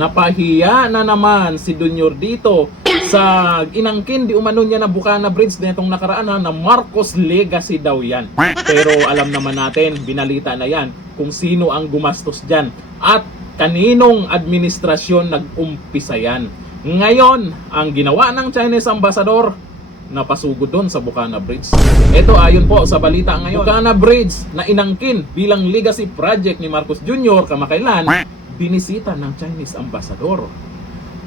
Napahiya na naman si Junior dito sa inangkin di umano niya na Bukana Bridge na itong nakaraan na Marcos legacy daw yan. Pero alam naman natin, binalita na yan kung sino ang gumastos dyan at kaninong administrasyon nag-umpisa yan. Ngayon, ang ginawa ng Chinese ambassador, napasugod doon sa Bukana Bridge. Ito ayon po sa balita ngayon, Bukana Bridge na inangkin bilang legacy project ni Marcos Jr. kamakailan, binisita ng Chinese ambassador.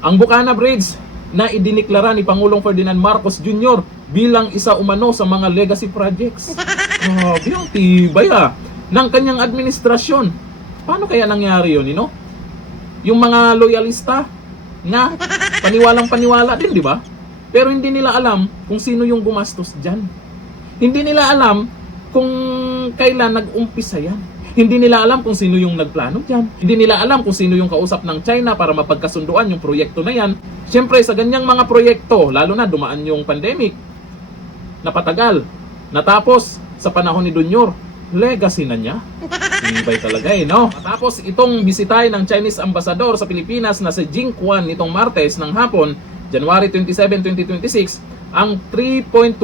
Ang Bukana Bridge na idiniklara ni Pangulong Ferdinand Marcos Jr. bilang isa umano sa mga legacy projects. Grabe yung tibay ng kanyang administrasyon. Paano kaya nangyari yun, Yung mga loyalista na paniwalang-paniwala din, di ba? Pero hindi nila alam kung sino yung gumastos dyan. Hindi nila alam kung kailan nag-umpisa yan. Hindi nila alam kung sino yung nagplano dyan. Hindi nila alam kung sino yung kausap ng China para mapagkasunduan yung proyekto na yan. Siyempre, sa ganyang mga proyekto, lalo na dumaan yung pandemic, napatagal, natapos sa panahon ni Junior, legacy na niya. Ibay talaga no? Matapos itong bisitahin ng Chinese ambassador sa Pilipinas na si Jing Quan nitong Martes ng hapon, January 27, 2026, ang 3.1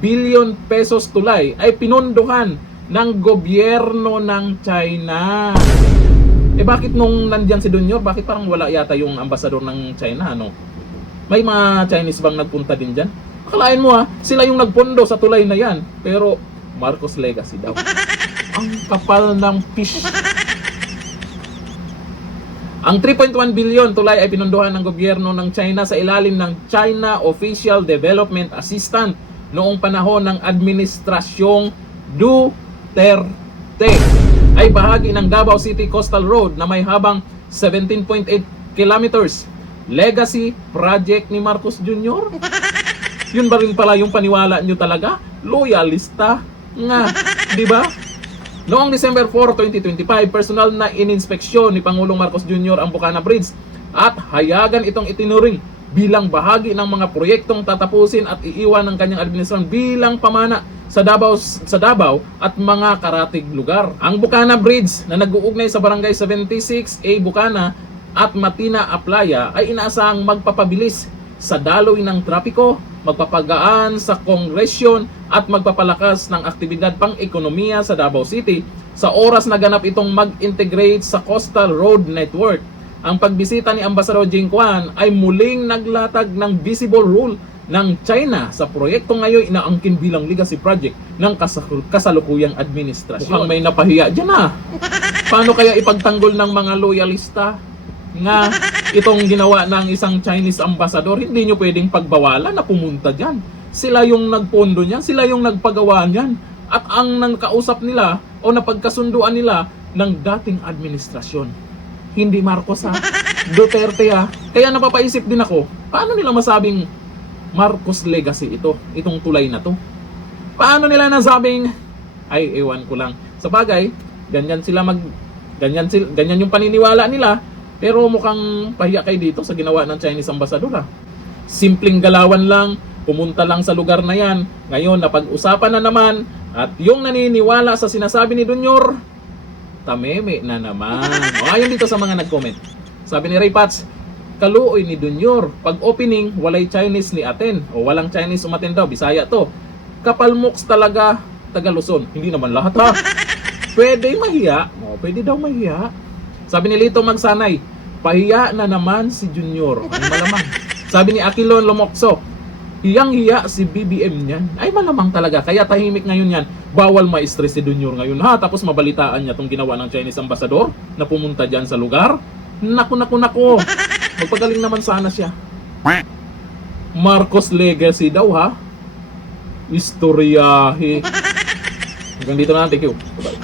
billion pesos tulay ay pinondohan ng gobyerno ng China. Bakit nung nandyan si Junior, bakit parang wala yata yung ambassador ng China, May mga Chinese bang nagpunta din dyan? Akalain mo sila yung nagpondo sa tulay na yan. Pero Marcos legacy daw. Ang kapal ng fish. Ang 3.1 billion tulay ay pinondohan ng gobyerno ng China sa ilalim ng China Official Development Assistant noong panahon ng administrasyong Duterte. Ay bahagi ng Davao City Coastal Road na may habang 17.8 kilometers. Legacy project ni Marcos Jr. Yun ba rin pala yung paniwala nyo talaga? Loyalista nga, di ba? Noong December 4, 2025, personal na ininspeksyon ni Pangulong Marcos Jr. ang Bukana Bridge at hayagan itong itinuring bilang bahagi ng mga proyektong tatapusin at iiwan ng kanyang administrasyon bilang pamana sa Davao at mga karatig lugar. Ang Bukana Bridge na nag-uugnay sa Barangay 76A Bukana at Matina Aplaya ay inaasahang magpapabilis sa daloy ng trapiko, magpapagaan sa kongresyon at magpapalakas ng aktibidad pang-ekonomiya sa Davao City sa oras na ganap itong mag-integrate sa Coastal Road Network. Ang pagbisita ni Ambassador Jing Quan ay muling naglatag ng visible role ng China sa proyekto ngayon inaangkin bilang legacy project ng kasalukuyang administrasyon. Mukhang may napahiya dyan Paano kaya ipagtanggol ng mga loyalista nga itong ginawa ng isang Chinese ambassador? Hindi nyo pwedeng pagbawalan na pumunta dyan. Sila yung nagpondo niyan, sila yung nagpagawa niyan. At ang nangkausap nila o napagkasunduan nila ng dating administrasyon. Hindi Marcos Duterte Kaya napapaisip din ako, paano nila masabing Marcos legacy itong tulay na to? Paano nila nasabing, ay ewan ko lang. Sa bagay, ganyan yung paniniwala nila. Pero mukhang pahiya kayo dito sa ginawa ng Chinese ambassador Simpleng galawan lang, pumunta lang sa lugar na yan. Ngayon, napag-usapan na naman. At yung naniniwala sa sinasabi ni Junior, tameme na naman. Ayon dito sa mga nag-comment. Sabi ni Ray Pats, kaluoy ni Junior. Pag opening, walay Chinese ni aten. O walang Chinese umaten daw, Bisaya to. Kapalmoks talaga, taga Luzon. Hindi naman lahat Pwede mahiya. Pwede daw mahiya. Sabi ni Lito Magsanay, pahiya na naman si Junior. Ay malamang. Sabi ni Aquilon Lomokso, hiyang-hiya si BBM niyan. Ay malamang talaga. Kaya tahimik ngayon yan. Bawal ma-stress si Junior ngayon Tapos mabalitaan niya itong ginawa ng Chinese ambassador na pumunta dyan sa lugar. Naku. Magpagaling naman sana siya. Marcos legacy daw Istoryahe. Hanggang dito na. Thank you. Bye-bye.